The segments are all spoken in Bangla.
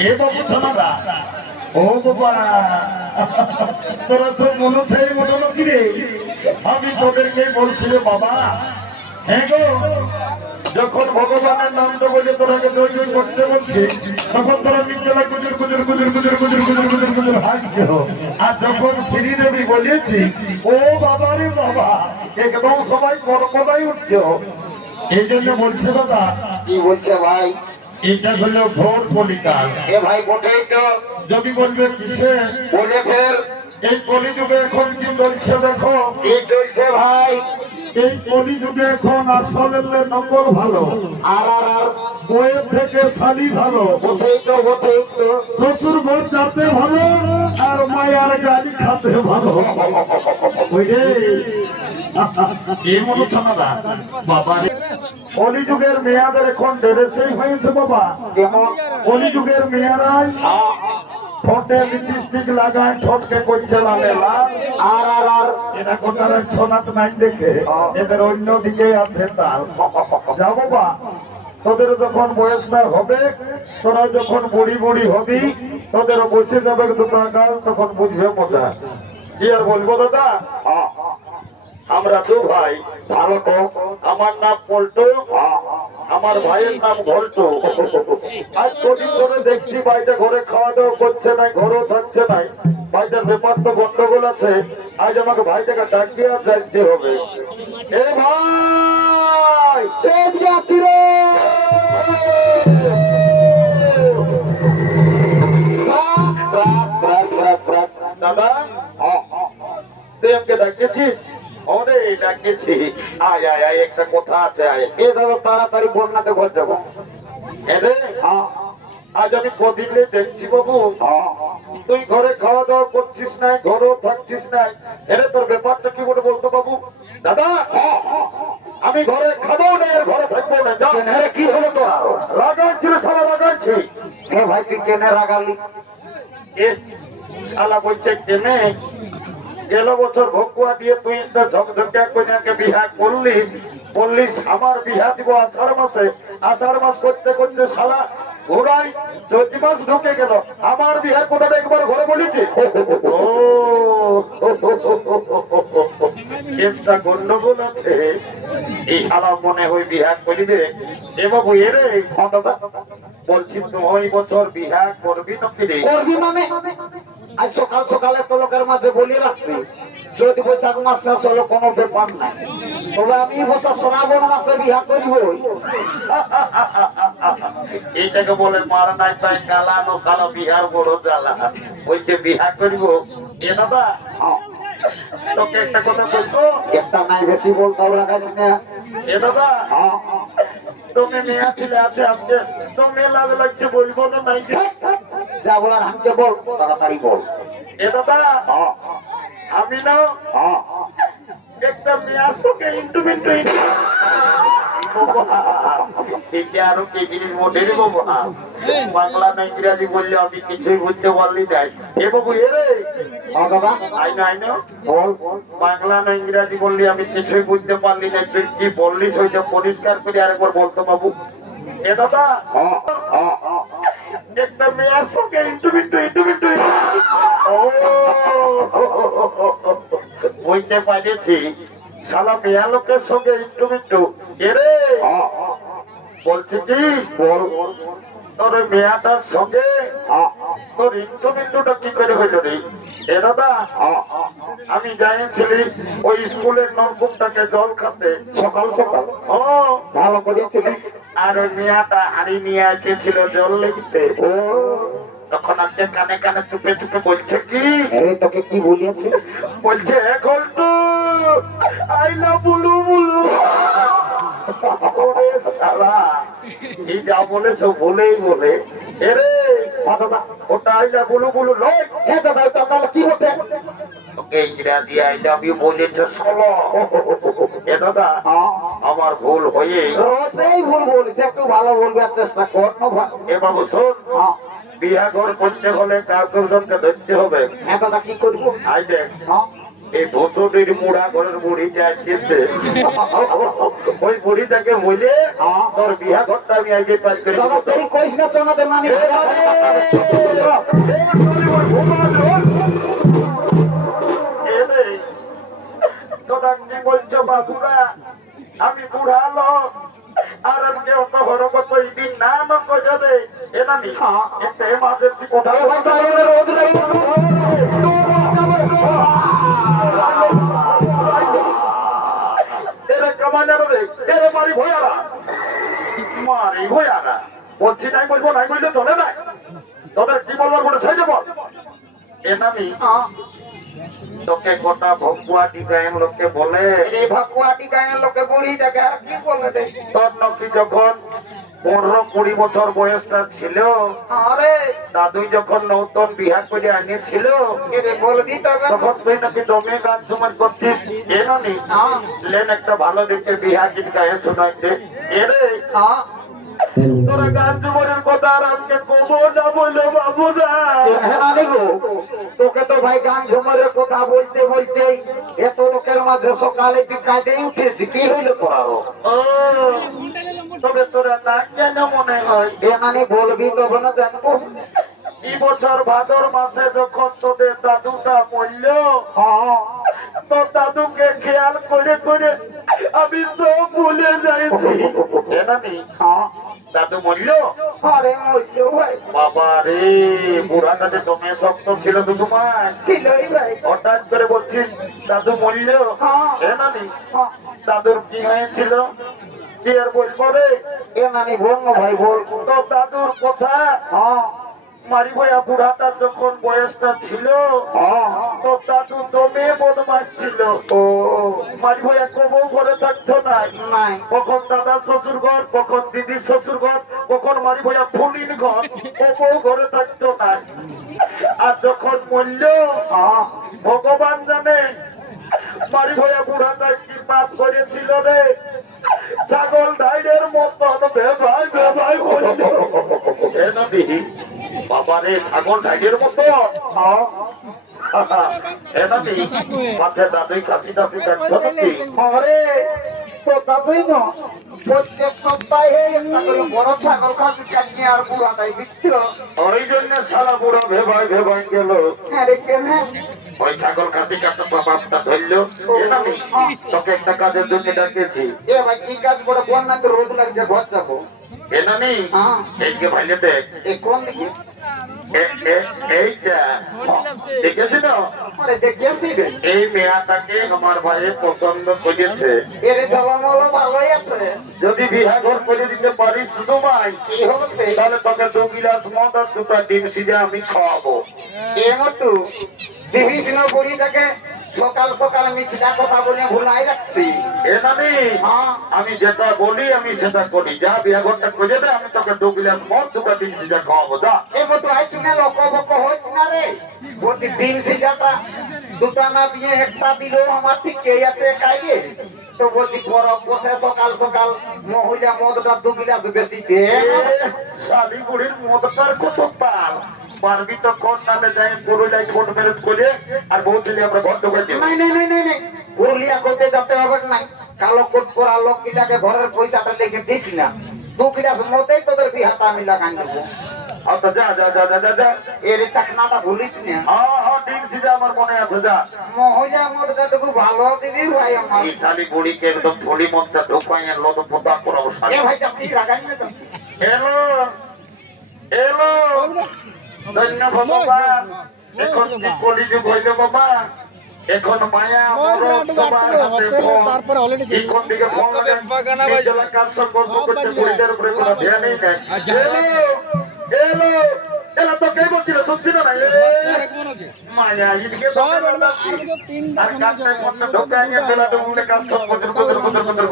এ বাবু শোনা ও বাবা তোরা তো মনে সেই মতো নাকি রে আমি তোদেরকে বলছি রে বাবা হ্যাঁ গো যখন ভগবানের নামটা বলে তোরাকে জয় জয় করতে বলছি তখন তোরা নিচেলা গুজুর গুজুর গুজুর গুজুর গুজুর গুজুর গুজুর গুজুর হাসছে আর যখন শ্রীদেবী বলেছি ও বাবা রে বাবা একদম সবাই কর্মদাই উঠছে এই জন্য বলছে দাদা কি বলছে ভাই? এটা হলো ভোর কলিকাল এ ভাই বটেই তো, যদি বলবে কিসে বলে ফের। এই কলিযুগে এখন কি চলছে দেখো কি চলছে ভাই? এই কলিযুগে এখন আসলে নকল ভালো আর আর আর বইয়ের থেকে শালি ভালো বটেই তো, বটেই তো। শ্বশুর ঘর যাতে ভালো আর মায়ের গাড়ি খাতে ভালো বুঝলে এই মনে শোনা বাবা কলিযুগের মেয়াদের এখন ড্রেসেই হয়েছে বাবা যেমন কলিযুগের মেয়েরাই ঠোঁটে লিপস্টিক লাগায় ঠোঁটকে করছে লালে লাল আর আর আর এরা কোটার সোনাত নাই দেখে এদের অন্য দিকে আছে তাল যাবো বা তোদের যখন বয়সটা হবে তোরা যখন বুড়ি বুড়ি হবি তোদের বসে যাবে দুটো গাল তখন বুঝবে মজা কি আর বলবো দাদা আমরা দু ভাই ভালো তো। আমার নাম পল্টু আমার ভাইয়ের নাম ঘল্টু আজ কদিন ধরে দেখছি ভাইটা ঘরে খাওয়া দাওয়া করছে না ঘরেও থাকছে না ভাইটার ব্যাপার তো গন্ডগোল আছে আজ আমাকে ভাইটাকে ডাক দিয়ে যাইতে হবে এ ভাই এই যাত্রী রে! রাত, রাত, রাত, রাত। দাদা তুই আমাকে ডাকিয়েছিস অরে ডাকিয়েছি আয় আয় আয় একটা কথা আছে আয় এ দাদা তাড়াতাড়ি বন্যাতে ঘর যাবো। এরে আজ আমি কদিনে দেখছি বাবু তুই ঘরে খাওয়া দাওয়া করছিস না ঘরেও থাকছিস না এরে তোর ব্যাপারটা কি করে বলতো বাবু দাদা আমি ঘরে খাবো না আর ঘরে থাকবো না যা কেনে কি হলো তো? রাগাচ্ছি রে সালা রাগাচ্ছি এ ভাই তুই কেনে রাগালি? এ শালা বলছে কেনে গেল বছর ভকুয়া দিয়ে তুই একটা ঝকঝকিয়া কন্যাকে বিহা করলিস বললিস আমার বিহা দিব আষাঢ় মাস করতে করতে শালা ঘোড়াই চৈতি মাস ঢুকে গেল আমার বিহার কোথাটা একবার ঘরে বলেছি ও একটা গন্ডগোল আছে এই শালা মনে হয় বিহা করিবে এ বাবু এরে বলছি তুই বছর বিহা করবি নাকি রে করবি মানে? আজ সকাল সকালে তো লোকের মাঝে বলি রাখছি যদি বৈশাখ মাস শেষ হলো কোনো ব্যাপার নাই, তবে আমি বছর শ্রাবণ মাসে বিহা করিব। এইটাকে বলে মার নাই তাই কালানো কালো বিহার বড় জ্বালা ওই যে বিহা করিব এ দাদা তোকে একটা কথা বলতো একটা নাই বেশি বলতে লাগাইছি না। এ দাদা তুমি মেয়া ছিলে আছে আজকে তো মেয়ে লাগে লাগছে বলবো না নাই যা বলার আমাকে বল, তাড়াতাড়ি বল। এ দাদা আমি না একটা মেয়ার তোকে ইন্টুমিন্টু আরো কি জিনিস মোটে রে বাবা বাংলা না ইংরাজি বললে আমি কিছুই বুঝতে পারলি নাই এ বাবু এরে দাদা আইনা বল। বাংলা না ইংরাজি বললি আমি কিছুই বুঝতে পারলি না তুই কি বললি ওইটা পরিষ্কার করে আরেকবার বলতো বাবু এ দাদা একটা মেয়ার সঙ্গে ইন্টুমিন্টু বুঝতে পারছি শালা মেয়া লোকের সঙ্গে ইন্টুমিন্টু এরে বলছি কি বল তোর ওই মেয়াটার সঙ্গে তোর ইন্টুমিন্টুটা কি করে হইল রে এ দাদা আমি যাইছিলি ওই স্কুলের নলকূপটাকে জল খাতে সকাল সকাল ও ভালো করেছিলি। আর ওই মেয়াটা হাড়ি নিয়ে এসেছিল জল লেগতে ও তখন আজকে কানে কানে চুপে চুপে বলছে কি এই তোকে কি বলিয়েছে? বলছে এখন তো আইলা বুলু বুলু ওরে শালা এই যা বলেছো বলেই বলে এরে দাদা ওটা আইলা বুলু বুলু নয় হ্যাঁ দাদা এটা তাহলে কি হতে? তোকে ইংরাজি আইলা আমি বলেছে ষোলো এ দাদা আমার ভুল হয়ে রোজই ভুল বলিস, একটু ভালো বলবার চেষ্টা কর না ভাই। এ বাবু শোন বিয়া ঘর করতে হলে কাউকে ধরতে হবে হ্যাঁ দাদা কি করবো? আই দেখ এই বছরের মুড়া ঘরের বুড়ি যাচ্ছে ওই বুড়িটাকে বলে তোর বিয়া ঘরটা আমি আগে পাই করে দাদা তুই কইস না তোমাদের মানে তোরা কি বলছো বাসুরা আমি বুড়ালো আর আজকে অত হরকত দিন নাম যাবে এটা নি এতে মাঝে কোথাও রোদ এরা কামানের রে এরা মারি ভয়ারা বলছি নাই বলবো নাই বললে চলে নাই তোদের কি বলবার বলে সেই যাব এটা নি তোকে গোটা ভকুয়াটি গায়ের লোককে বলে এই ভকুয়াটি গায়ের লোকে বুড়িটাকে আর কি বলে রে তোর নাকি যখন 15-20 বছর বয়সটা ছিল আরে দাদুই যখন নতুন বিয়া করে আনিয়েছিল রে বলবি তবে তখন তুই নাকি জমে গান সমাজ করছিস এনো নি লেন একটা ভালো দেখে বিহা গীত গায়ে শোনাইতে এরে তোরা গান জীবনের কথা আর আমাকে কবো না বলো বাবু না তোকে তো ভাই গান ঝুমারের কথা বলতে বলতে এত লোকের মাঝে সকালে তুই কাঁদেই উঠেছি কি হইলো করাবো ও তবে তোরা না কেন মনে হয় এ মানে বলবি তবে না জানবো এই বছর ভাদর মাসে যখন তোদের দাদুটা মরল তোর দাদুকে খেয়াল করে করে আমি সব ভুলে যাইছি জানি দাদু মরল আরে মরলো ভাই বাবা রে বুড়াটাতে জমে শক্ত ছিল তো তোমার ছিলই ভাই হঠাৎ করে বলছিস দাদু মরল জানি দাদুর কি হয়েছিল কি আর বলবো রে এ মানে বল না ভাই বল তো দাদুর কথা মারি ভাইয়া বুড়াটা যখন বয়সটা ছিল তো দাদু দমে বদমাস ছিল ও মারি ভাইয়া কবউ ঘরে থাকতো না নাই কখন দাদার শ্বশুর ঘর কখন দিদির শ্বশুর ঘর কখন মারি ভাইয়া ফুলির ঘর কবউ ঘরে থাকতো না আর যখন মরল ভগবান জানে মারি ভাইয়া বুড়াটা কি পাপ করেছিল রে ছাগল ডাইরের মতন ভেবাই ভেবাই বলল বাবারে ছাগল ঢাইয়ের মতো মাঝে দাদুই কাশি দাসি দেখছো নাকি আরে তো দাদুই না প্রত্যেক সপ্তাহে একটা করে বড় ছাগল খাসি কাটনি আর বুড়াটাই দিচ্ছিল ওই জন্য সারা বুড়ো ভেবাই ভেবাই গেল আরে কেন ওই ছাগল খাসি কাটা বাবাটা ধরলো তোকে একটা কাজের জন্য ডাকিয়েছি এ ভাই কি কাজ করে কোন না তো রোদ লাগছে ঘর যাবো এনানি এইকে ভাইলে দেখ এই কোন দিকে এইটা দেখেছি তো আরে দেখেছি রে এই মেয়াটাকে আমার ভাই পছন্দ করেছে এর জবামল ভালোই আছে যদি বিহা ঘর করে দিতে পারিস শুধু ভাই কি হচ্ছে তাহলে তোকে 2 গিলাস মদ আর 2টা ডিম সিজে আমি খাওয়াবো এ মটু বিভিন্ন বুড়িটাকে সকাল সকাল মিছিলা কথা বলে ভুলাই রাখছি এনানি আমি যেটা বলি আমি সেটা করি যা বিহা ঘরটা করে দে আমি তোকে 2 গিলাস মদ 2টা ডিম সিজে খাওয়াবো যা এ মটু আইছি না লোক বক হইছ না রে বলছি ডিম সিজাটা দুটা না দিয়ে একটা দিল আমার ঠিক কে আছে খাইয়ে তো বলছি বড় বসে সকাল সকাল মহিলা মদটা 2 গিলাস বেশি দে শালি বুড়ির মদটার কত পাল পারবি তো কোন নামে যাই পুরুলিয়ায় কোর্ট ম্যারেজ করে আর বউ ছেলে আমরা ঘর ঢোকে দিব নাই নাই নাই নাই নাই পুরুলিয়া করতে যেতে হবে নাই কালো কোট করা লোক গিলাকে ঘরের পয়সাটা লেগে দিস না 2 গিলাস মতেই তোদের বিহাটা আমি লাগান দেবো আচ্ছা যা যা যা যা যা যা এর চাকনাটা ভুলিস না হ্যাঁ ডিম সিজে আমার মনে আছে যা মহিলা মদটা তো খুব ভালো দিবি ভাই আমার এই শালি বুড়িকে একদম থলি মদটা ঢোকাই আনলো তো পোতা করাবো এ ভাই চাপি লাগাই না তো এলো এলো ধন্য ভগবান এখন কি কলিযুগ হইল বাবা এখন মায়া তারপরে অলরেডি কোন দিকে ফোন লাগান কাজ সব করতে বুড়িদের উপরে কোনো ধ্যানই নেই এলো এলো তো কে বলছিল সত্যি না মায়া এদিকে আর কাজটা মধ্যে ঢোকাই নিয়ে ফেলা তো বলে কাজ সব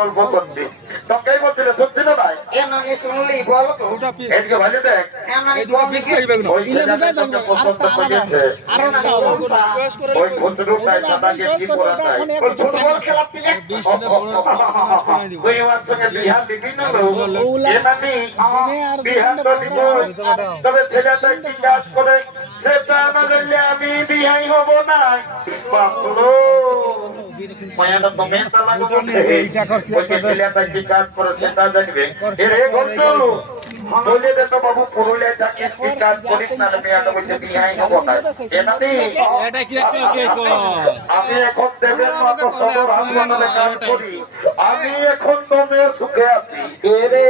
গল্প করছি তো কে বলছিল সত্যি না ভাই এ মানে শুনলি বল তো এদিকে ভালো দেখ এ মানে কোন দিকে ওই ছেলেটা তোকে পছন্দ করেছে আর না ওই ভদ্রটাই তাকে কি করা যায় ওই ফুটবল খেলা পিলে তুই আমার সঙ্গে বিহার দিবি না এমনি বিহার তো দিব তবে ছেলেটা কি কাজ করে সেটা না জানলে আমি বিহাই হব না। বাপলো মায়াটা তো মেয়েটা লাগবে বলছে ছেলেটা কি কাজ করে সেটা জানবে। এরে ঘন্টু বলে দে তো বাবু পুরুলিয়া চাকরির কি কাজ করিস না, মেয়েটা বলছে বিহাই হব না। এনাদি আমি এখন দেবেন মাত্র সদর হাসপাতালে কাজ করি, আমি এখন তো মেয়ে সুখে আছি। এরে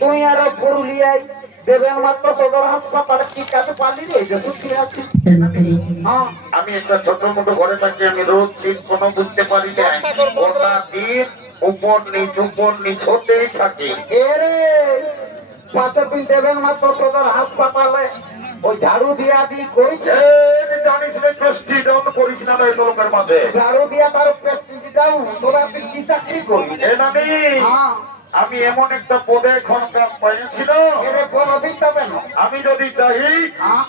তুই আর পুরুলিয়ায় দেবেন মাত্র সদর হাসপাতালে কি কাজে পালি রে যে সুখী আছিস? হ্যাঁ আমি একটা ছোট মোটো ঘরে থাকি, আমি রোজ শীত কোনো বুঝতে পারি না, গোটা দিন উপর নিচ হতেই থাকি। এরে পাশের দিন দেবেন মাত্র সদর হাসপাতালে ওই ঝাড়ু দিয়া দিয়ে কইছে জানিস রে গোষ্ঠী ডাউন করিস না এই লোকের মাঝে। ঝাড়ু দিয়া তার প্রেস্টিজ দাও তোরা তুই কি চাকরি করিস? এ নানি হ্যাঁ আমি এমন একটা পদে এখন কাজ পাইছিল, এরে বলো দিতে হবে না। আমি যদি চাই হ্যাঁ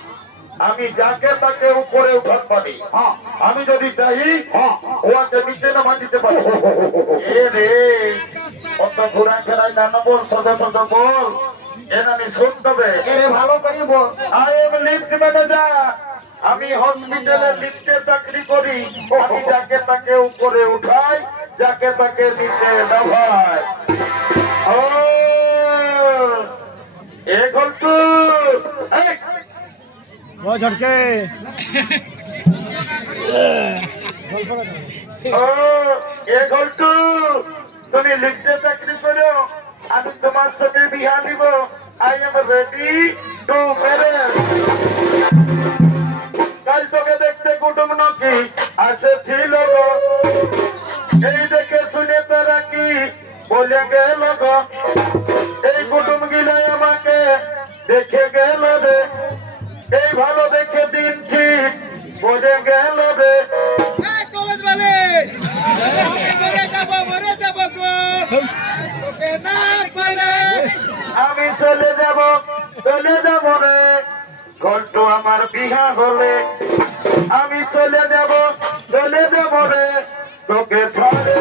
আমি যাকে তাকে উপরে উঠান পারি, হ্যাঁ আমি যদি চাই হ্যাঁ ওয়াকে নিচে নামা দিতে পারি। এ রে অত ঘোরা ফেরাই না বল, সদা সদা বল। এ নানি শুনতে হবে। এরে ভালো করি বল। আই এম লিফট ম্যানেজার, আমি হসপিটালে লিফটে চাকরি করি, আমি যাকে তাকে উপরে উঠাই, যাকে তাকে নিচে নামাই। ও এ ঘন্টু এই ঝটকে ও এ ঘন্টু তুমি লিফটে চাকরি করো, আমি তোমার সঙ্গে বিহা দিব। I am ready to marriage. কাল তোকে দেখতে কুটুম নাকি আসেছিল গো, এই দেখে শুনে তারা কি বলে গেল গো, এই কুটুম গিলাই আমাকে দেখে গেল রে, এই ভালো দেখে দিন ঠিক বলে গেল রে। আমি চলে যাব রে, ঘন্টু আমার বিহা হলে আমি চলে যাব রে, তোকে ছাড়ে